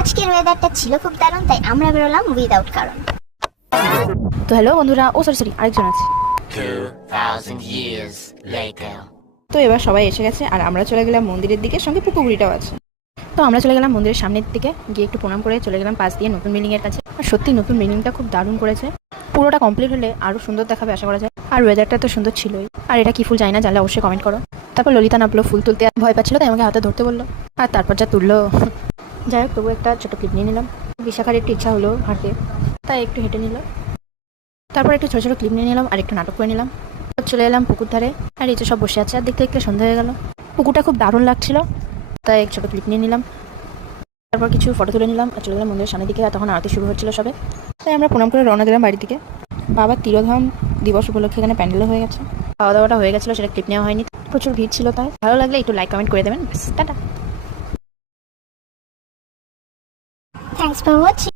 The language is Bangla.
আজকের ওয়েদারটা ছিল খুব দারুণ, তাই আমরা বেরোলাম উইদাউট কারণ। তো হ্যালো বন্ধুরা, সরি আরেকজন আছে। 2,000 years later. তো এবার সবাই এসে গেছে আর আমরা চলে গেলাম মন্দিরের দিকে, সঙ্গে পুকুরিটাও আছে। তো আমরা চলে গেলাম মন্দিরের সামনের দিকে, গিয়ে একটু প্রণাম করে চলে গেলাম পাশ দিয়ে নতুন বিল্ডিংয়ের কাছে। আর সত্যি নতুন বিল্ডিংটা খুব দারুণ করেছে, পুরোটা কমপ্লিট হলে আরও সুন্দর দেখাবে আশা করা যায়। আর ওয়েদারটা তো সুন্দর ছিলই। আর এটা কি ফুল জানি না, জানলে অবশ্যই কমেন্ট করো। তারপর ললিতা নামলো ফুল তুলতে, ভয় পাচ্ছিল তাই আমাকে হাতে ধরতে বললো, আর তারপর যা তুললো। যাই হোক, তবু একটা ছোটো ক্লিপ নিয়ে নিলাম। বিশাখার একটু ইচ্ছা হলো হাঁটতে, তাই একটু হেঁটে নিল। তারপর একটু ছোটো ছোটো ক্লিপ নিয়ে নিলাম আর একটু নাটক করে নিলাম। চলে এলাম পুকুর ধারে, আর এই যে সব বসে আছে, আর দেখতে দেখতে সন্ধ্যা হয়ে গেল। পুকুরটা খুব দারুণ লাগছিল, তাই এক ছোটো ক্লিপ নিয়ে নিলাম। তারপর কিছু ফটো তুলে নিলাম আর চলে গেলাম মন্দিরের সামনের দিকে। আর তখন আরতি শুরু হচ্ছিল সবে, তাই আমরা প্রণাম করে রওনা দিলাম বাড়ি থেকে। বাবার তিরোধাম দিবস উপলক্ষে এখানে প্যান্ডেলও হয়ে গেছে, খাওয়া দাওয়াটা হয়ে গেছিলো, সেটা ক্লিপ নেওয়া হয়নি। প্রচুর ভিড় ছিল, তাই ভালো লাগলে একটু লাইক কমেন্ট করে দেবেন। টাটা। Thanks for watching.